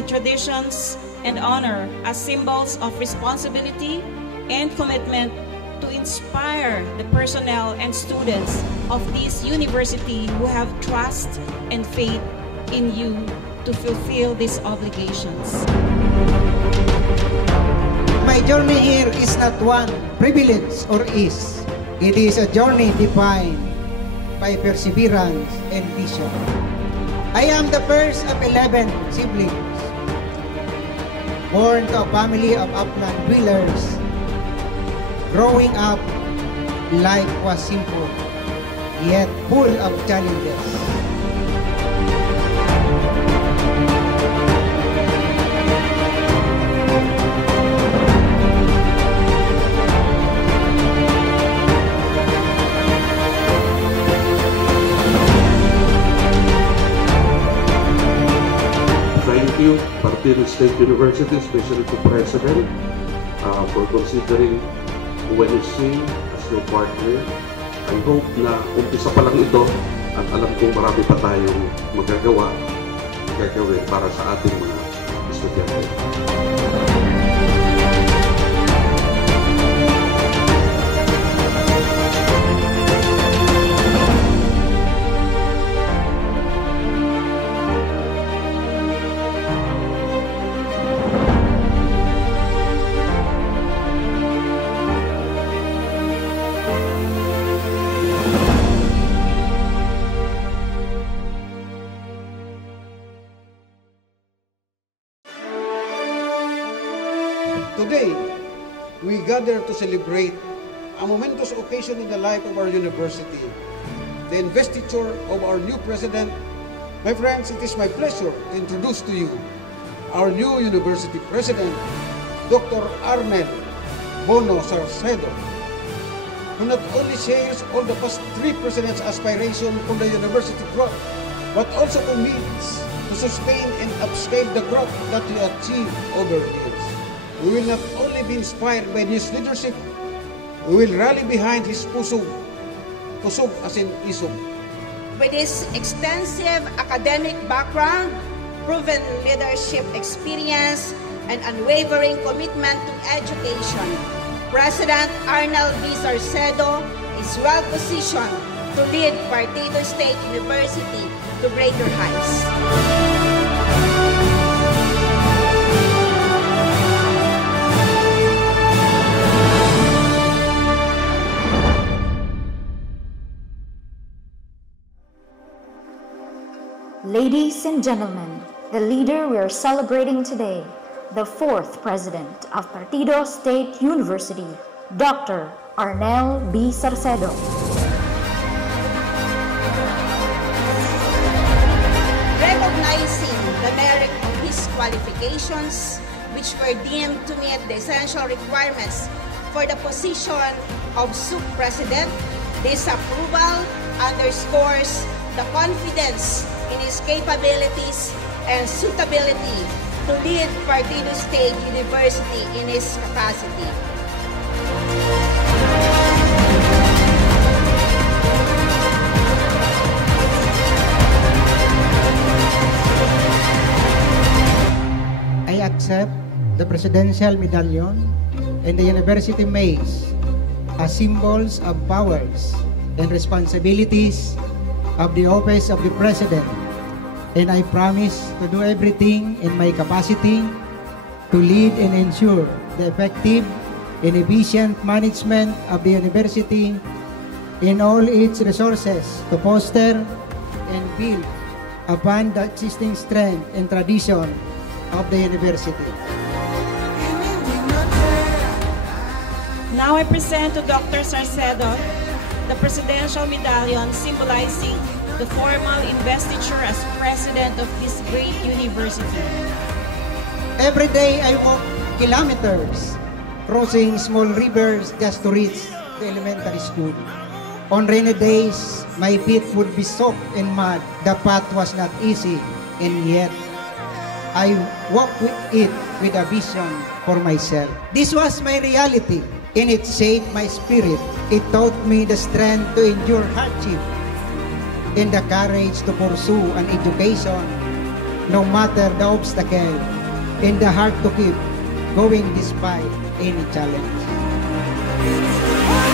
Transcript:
with traditions and honor as symbols of responsibility and commitment to inspire the personnel and students of this university who have trust and faith in you to fulfill these obligations. My journey here is not one privilege or ease. It is a journey defined by perseverance and vision. I am the first of 11 siblings, born to a family of upland dwellers. Growing up, life was simple, yet full of challenges. Thank you, Partido State University, especially to President, for considering when you sing as your partner. I hope na umpisa pa lang ito at alam kong marami pa tayong gagawin para sa ating mga estudyante. Today, we gather to celebrate a momentous occasion in the life of our university, the investiture of our new president. My friends, it is my pleasure to introduce to you our new university president, Dr. Arnel Bono Salcedo, who not only shares all the past 3 presidents' aspiration for the university growth, but also commits to sustain and upscale the growth that we achieved over the years. We will not only be inspired by his leadership, we will rally behind his pusog as in isog. With his extensive academic background, proven leadership experience, and unwavering commitment to education, President Arnel B. Salcedo is well positioned to lead Partido State University to greater heights. Ladies and gentlemen, the leader we are celebrating today, the 4th President of Partido State University, Dr. Arnel B. Salcedo. Recognizing the merit of his qualifications, which were deemed to meet the essential requirements for the position of Sub-President, this approval underscores the confidence in his capabilities and suitability to lead Partido State University in his capacity. I accept the Presidential Medallion and the University Mace as symbols of powers and responsibilities of the office of the President, and I promise to do everything in my capacity to lead and ensure the effective and efficient management of the university in all its resources to foster and build upon the existing strength and tradition of the university. Now I present to Dr. Salcedo the Presidential Medallion symbolizing the formal investiture as President of this great university. Every day I walk kilometers, crossing small rivers just to reach the elementary school. On rainy days, my feet would be soaked in mud. The path was not easy, and yet I walked with it with a vision for myself. This was my reality, and it shaped my spirit. It taught me the strength to endure hardship and the courage to pursue an education no matter the obstacle, and the heart to keep going despite any challenge.